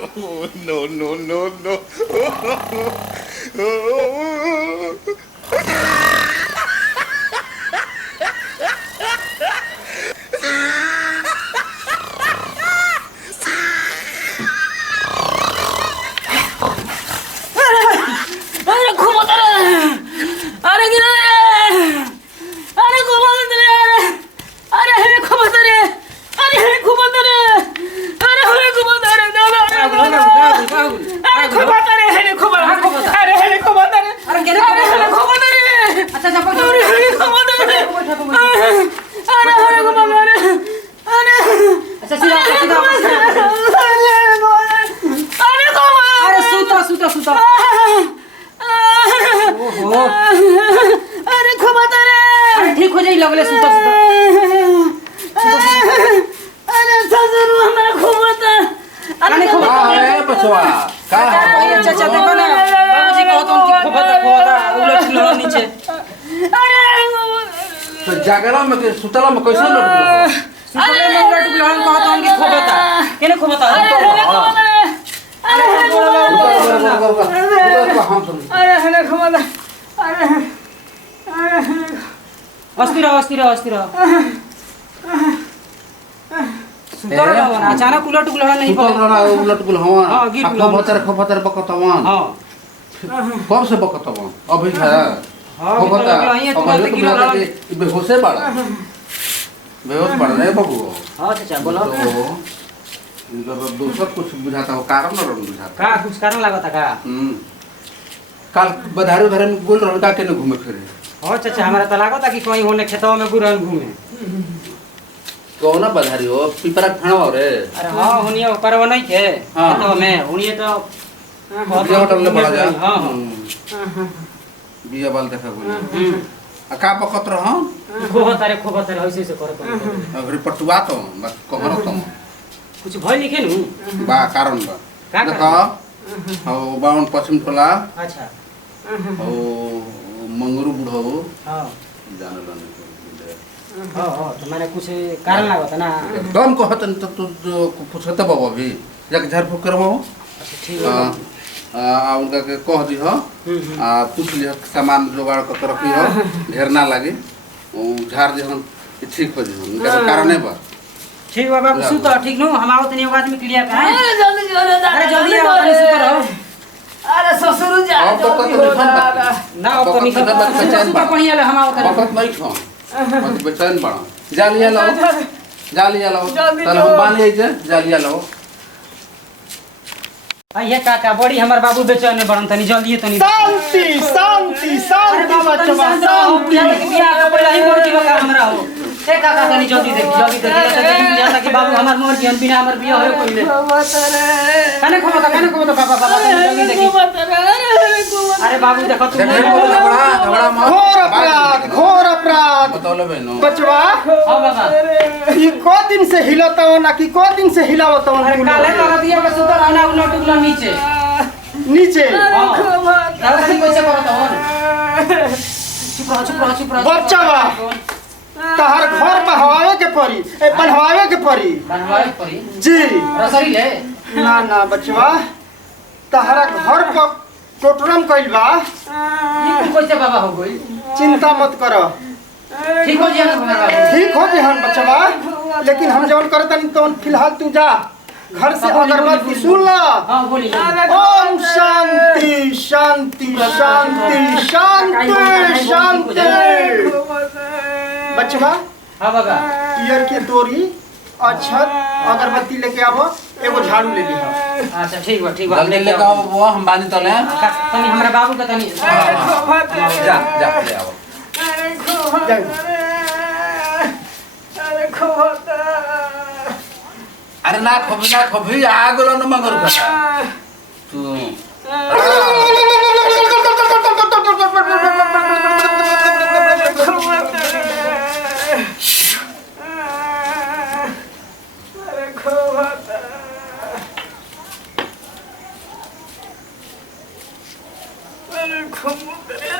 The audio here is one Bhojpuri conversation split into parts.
No, no, no, no. अरे घुमोतरे अरे गिरे अरे घुमोतरे अरे हे घुमोतरे अरे हे घुमोतरे अरे हे घुमोतरे दादा अरे घुमोतरे हे घुमोतरे अरे हे घुमोतरे अरे गेले अरे घुमोतरे अच्छा अच्छा अरे हे घुमोतरे अरे हे घुमोतरे अरे अच्छा सीधा सीधा अरे सुता सुता सुता ओहो अरे घुमाता रे अरे ठीक हो जाई लगले सुता सुता अरे ससुर हमरा घुमाता अरे घुमाता अरे बचवा का है चाचा देखो ना बाबूजी कहत हन कि घुमाता घुमाता उलट लो नीचे अरे तो जागला में के सुतला में कैसे लट गलो सुतले में लट गलो हम कहत हन कि घुमाता केने घुमाता अरे अरे अरे घुमाता अरे अस्थिर अस्थिर अस्थिर सुतर ना अचानक उलट गुलहन नहीं सुतल ना उलट गुल हवा हां गिर खपतर बकतवन हां कब से बकतवन अभी है हां खपतर ये तुरंत गिर रहा बेहोश बड़ा बेहोश बड़ा रे बाबू हां चाचा बोलो इधर दूसरा कुछ बुझाता हो कारण न बुझाता का कुछ कारण लागता का कल बधारू धरे में गोल रहन का केने घूमे फिरे हां चाचा हमरा त लागता कि कहीं होने खेतवा में गुरहन घूमे कौन बधारी हो पिपरा खाना रे अरे हां हुनिया करवा नहीं के खेतवा में हुनिया तो बिया होटल में बड़ा जा हां बिया बाल देखा गोल आ का बकत रह खोबतारे होइसे से करे अगर पटुआ तो बस कहर तो कुछ भइ नहीं के नु बा कारण बा का देखा हो बावन पश्चिम टोला अच्छा हो मंगरू बुढ़ो हां जानल नहीं हां तो मैंने कुछ कारण लागत ना एकदम कहत न तो तू पूछत बाबा भी जग झाड़ फूक करबो अच्छा ठीक है आ उनका के कह दी हो आ पूछ लियो सामान जुगाड़ क रखी हो ढेर ना लागे ओ झाड़ जे हम ठीक हो जे उनका कारण है बा ठीक है बाबू सुत ठीक नु हम आओ तनी आदमी क्लियर का है अरे जल्दी आओ तनी सुत रहो अरे ससुर जा जल्दी हो ना अब तनी का सुत कहिया ले हम आओ तनी वक्त नहीं खो मत बेचैन बड़ा जा लिया लो चल हम बांध ले जा लिया लो ये काका बड़ी हमर बाबू बेचैन बड़न तनी जल्दी तनी शांति शांति शांति बचवा शांति बियाह के पहले ही मोर की का हमरा हो ए काका तनी जल्दी देख बुझाता कि बाबू हमर मोर की बिना हमर बियाह होय पहले कने खमता पापा जल्दी देखी अरे बाबू देखो तू घबरा मत घोर अपराध बतौले बहनो बचवा हां बाबा ई को दिन से हिलता हो ना कि को दिन से हिलावत हो अरे काले कर दिया के सुतर आना उलट उलट नीचे नीचे दादा कैसे करत हो चुप रह बचवा तहर घर बहवावे के पड़ी बनवावे के पड़ी जी रसरी ले ना बचवा तहरा घर पर टोटरम कइल बा ये कैसे बाबा हो गई चिंता मत करो ठीक हो जिया ना बाबा ठीक हो जे हम बचवा लेकिन हम जवन करतनी तो फिलहाल तू जा घर से अगरबत्ती सुन ला हां बोली ओम शांति शांति शांति शांति शांति बचवा हां बाबा ईयर के तोरी अक्षत अगरबत्ती लेके आवो एगो झाड़ू ले लिहा अच्छा ठीक बा जल्दी लेके आओ वो हम बांधी तले तनी हमरा बाबू के तनी जा ले आओ अरे ना खबी आ गेलो न मगर कथा तू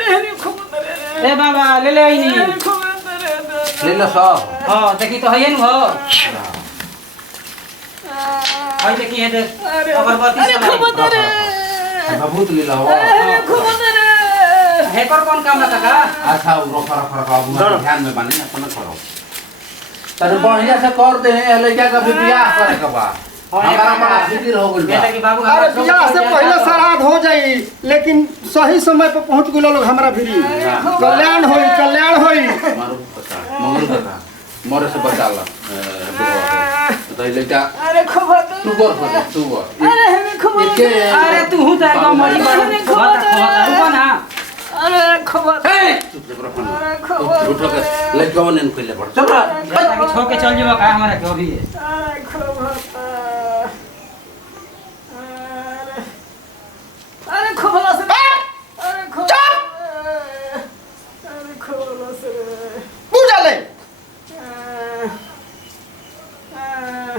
ए बाबा ले ले आइनी ले लो सो हां देखी तो है न हो भाई देखिए ये अगरबत्ती अरे खूब रे बहुत लीला हो अरे खूब रे हेकर कौन काम है काका अच्छा रोका अब ध्यान में बानी अपना करो तने बढ़िया से कर दे लड़का का भी बियाह करे के बा हमारा बड़ा फिक्र हो गइल बा बेटा की बाबू अरे बियाह से पहले श्राद्ध हो जाई लेकिन सही समय पर पहुंच गेलो लोग हमरा भिरी कल्याण होई मारो पता मंगल कथा मोरे से बचा ला तो लड़का अरे खूब तू कर अरे हमें खूब अरे तू हूं त एकदम मरी बड़ा रुको ना अरे खूब चुप रहो झूठो के लड़का ने कइले पड़ चल बेटा की छो के चल जीवा का हमारा क्यों भी है अरे खूब अरे खूब लस अरे खूब अरे खूब लस पूजा ले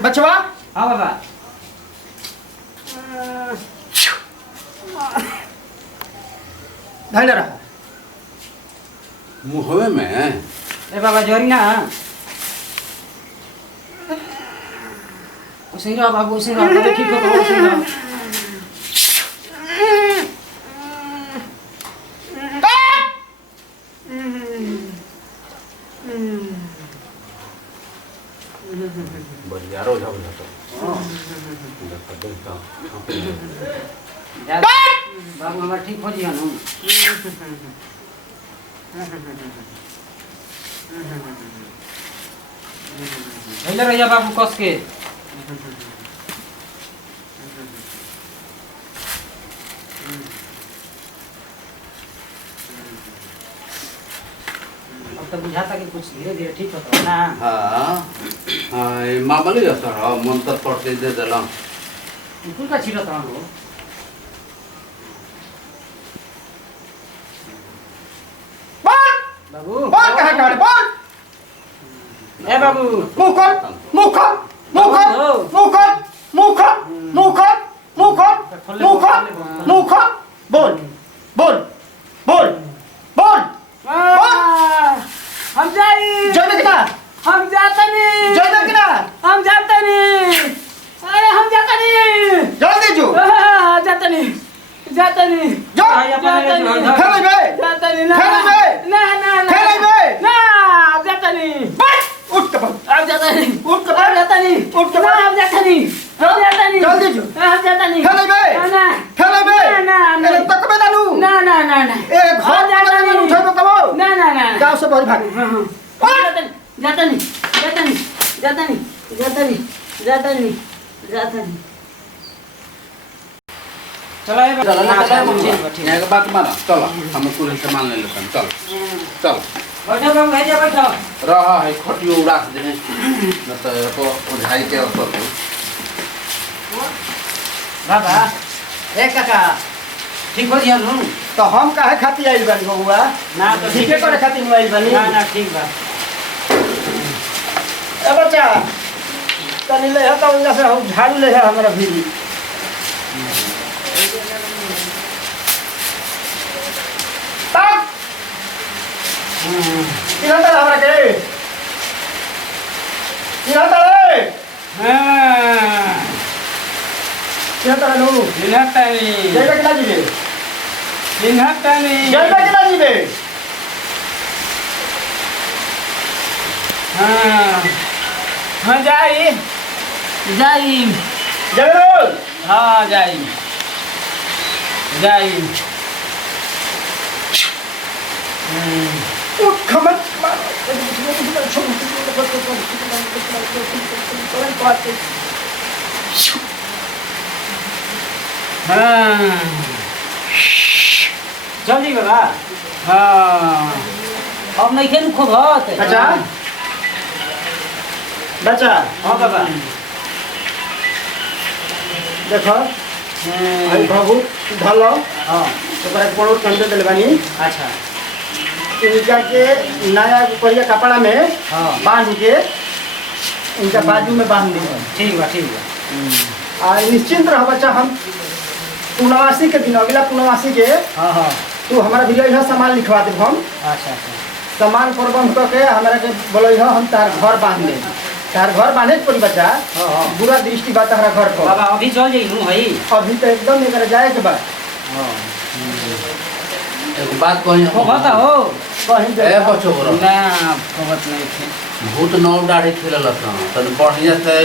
बचवा हां बाबा धैर्य रहा मुहवे में ए बाबा जोरी ना उसे रहा बाबू उसे रहा तो ठीक हो उसे रहा बरियारो जाओ तो बाबू हमारा ठीक हो जिया ना हेलो रैया बाबू कस के अब तो बुझाता कि कुछ धीरे धीरे ठीक होता है ना हाँ मामूली असर हो मंत्र पढ़ के दे देला कुल का छिड़ा था वो बाबू बोल कहाँ काट बोल ए बाबू मुंह खोल मुंह खोल मुंह खोल मुंह खोल मुंह खोल मुंह खोल मुंह खोल मुंह खोल मुंह खोल बोल बोल बोल बोल बोल हम जाई जय किना हम जाता नहीं जय किना हम जाता नहीं अरे हम जाता नहीं जल्दी जो जाता नहीं जाता नहीं जो जाता नहीं खेले बे जाता नहीं ना खेले बे ना ना ना खेले बे ना अब जाता नहीं बस उठ के बोल अब जाता नहीं उठ के अब जाता नहीं उठ के ना बोल अब जाता नहीं अब जाता नहीं जल्दी जो अब जाता नहीं खेले बे ना खेले बे ना ना अरे तक में दानू ना ना ना ना ए घर जाता में नहीं उठे कबो ना ना ना गांव से बहुत भाग जाता नहीं जाता नहीं जाता नहीं जाता नहीं जाता नहीं जाता नहीं चलो ये चल ठीक यहाँ के बात माना चलो हम पूरे सामान ले लेते हैं चल चल बैठो बाबू है बैठो रहा है खटियो उड़ा दे न तो को उठाई के ऊपर बाबा ए काका ठीक हो जिया नु तो हम काहे खाती आइल बानी बबुआ ना तो ठीके करे खातिर आइल बानी ना ना ठीक बा ए बच्चा तनी ले है तो उनका से हम झाड़ू ले है हमरा भी तक किधर तक हमरा के किधर तक हां किधर तक नु दिनतानी जय किना जी बे दिनतानी जय किना जी बे हां हां जाई जाई जय बोल हां जाई जाई उठ खमत हां जल्दी बाबा हां अब नहीं खेल खोबत बच्चा बच्चा हां बाबा देखो आई बाबू धलो हां ओकरा कोड़ो कंदे देले बानी अच्छा इनका के नया करिया कपड़ा में हां बांध के इनका बाजू में बांध दी ठीक बा आ निश्चिंत रह बच्चा हम पूर्णवासी के दिन अगला पूर्णवासी के हां हां तू हमारा भी यह सामान लिखवा दे हम अच्छा अच्छा सामान प्रबंध करके हमारा के बोलो हम तार घर बांध दे तार घर बांधे पड़ी बच्चा हाँ। बुरा दृष्टि बा तारा घर पर बाबा अभी चल जाई नु हई अभी तो एकदम एकरा जाए के बा एक बात कही को बता हो कहीं ए बच्चो बरो ना खबर नहीं थे भूत नौ दाढ़ी खेलल तन बढ़िया से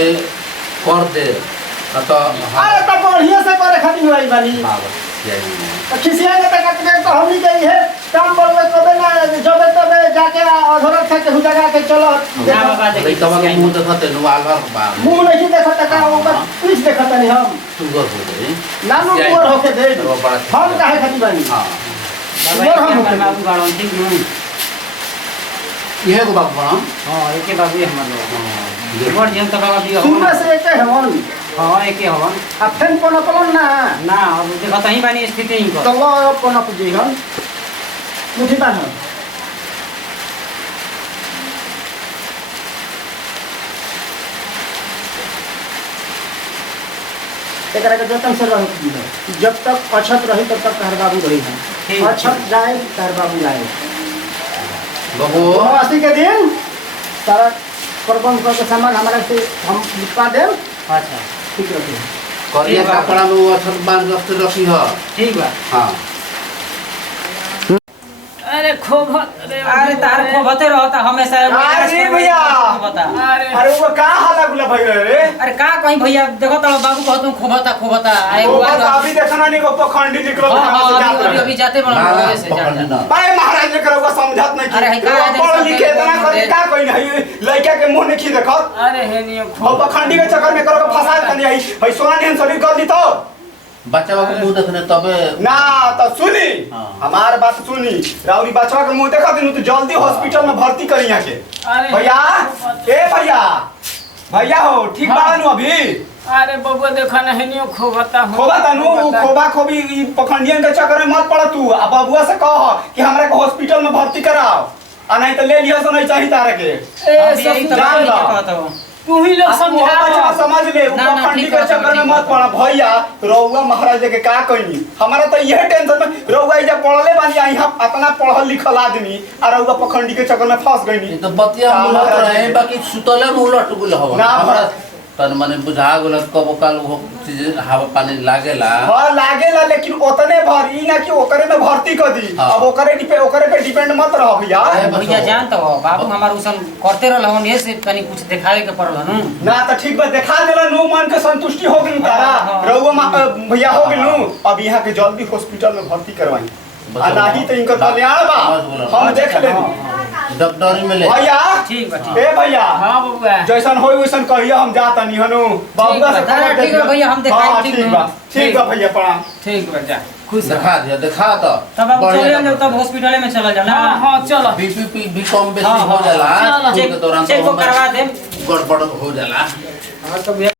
कर दे तो अरे तो बढ़िया से करे खातिर हुई बानी तो खिसिया ने तक तो हमनी गई है काम बोलवे तबे ना जबे तबे जाके अधरत से केहू जगह के चलो ना बाबा भाई तब के मुंह देखते नु आलर बा मुंह नहीं देखत का ऊपर कुछ देखत नहीं हम सुगर हो गई नानो पुअर होके दे हम काहे खातिर बानी हां बाबा हम बाबू गाड़न ठीक नु ये को बाबू बड़ा हां एके बाबू हमर लोग बड़ जन तो बाबा बिया सुनने से एक हवन हां एके हवन अब फेन कोन पलन ना ना अब देखत ही बानी स्थिति ही को तो लो कोन पुजी हम मुठी बान एकरा के जतन से रह जब तक अछत रही तब तक तार बाबू रही ठीक। है अछत जाए तार बाबू जाए बाबू पूर्णवासी के दिन सारा प्रबंध करके सामान हमारे से हम लिखवा दें अच्छा ठीक रखिए करिया कपड़ा में वो अछत बांध के रखी है ठीक बा हां अरे खूब अरे तार को बते रहता हमेशा अरे भैया। बता अरे वो का हाला गुला भाई रे अरे का कहीं भैया देखो तो बाबू कहत हूं खोबता आए वो हुआ बस अभी देखना नहीं को पखंडी निकलो अभी जाते बना से जाते भाई महाराज ने करो समझत नहीं अरे है का है पढ़ लिखे इतना कर का कोई नहीं लड़का के मुंह नहीं देखत अरे है नहीं वो पखंडी के चक्कर में करो के फंसा तनी आई भाई सोना नहीं शरीर कर दी तो बच्चा बाबू मुंह देखने तबे ना तो सुनी हाँ। हमार बात सुनी राउरी बचवा के मुंह देखा दिन तो जल्दी हॉस्पिटल में भर्ती करी यहाँ के अरे भैया ए भैया भैया हो ठीक बानू अभी अरे बबुआ देखा नहीं नहीं खोबता हूँ खोबा तनु खोबा खोबी ई पखंडियन के चक्कर में मत पड़ तू आ बबुआ से कह कि हमरा के हॉस्पिटल में भर्ती कराओ आ नहीं तो ले लियो सो नहीं चाहिए तारे के अभी यही तो जान लो। कहता हूं तू ही लोग समझा समझ ले ना, ना, पखंडी ठीक के बात है, चक्कर में ठीक मत बात पड़ भैया रउआ महाराज के का कहनी हमारा तो यह टेंशन में रउआ जब पढ़ले बानी आई हम अपना पढ़ल लिखल आदमी आ रउआ पखंडी के चक्कर में फंस गईनी ये तो बतिया मुलत रहे बाकी सुतले में उलट गुल हवा ना, हमरा तन माने बुझा गेल कबो काल वो चीज हवा पानी लागेला हां लागेला लेकिन ओतने भर ई ना कि ओकरे में भर्ती कर दी हाँ। अब ओकरे पे डिपेंड मत रहो भैया अरे भैया जान तो बाबू हमार उसन करते रहलन ये से तनी कुछ दिखावे के पड़ल हनु ना तो ठीक बा दिखा देला नु मन के संतुष्टि हो गई तारा हाँ। रउआ भैया हो गई नु अब यहाँ के जल्दी हॉस्पिटल में भर्ती करवाई आ नाही तो इनकर कल्याण बा हम देख लेनी डॉक्टरी में ले भैया ठीक बा ठीक ए भैया हाँ बबुआ जैसन होई वैसन कहिए हम जाता नहीं हनु बाबूगा से बा, ठीक बा भैया, हम दिखाई, हाँ, ठीक ठीक बा। बा ठीक बा भैया प्रणाम ठीक बा जा खुश रह दिखा दिया दिखा तो तब अब चले जाओ तब हॉस्पिटल में चला जाओ ना हाँ हाँ चलो बीपी भी कम बेसी हाँ, हो जाला चलो, खून के दौरान चेक तो को करवा दे गड़बड़ हो जाला हां तो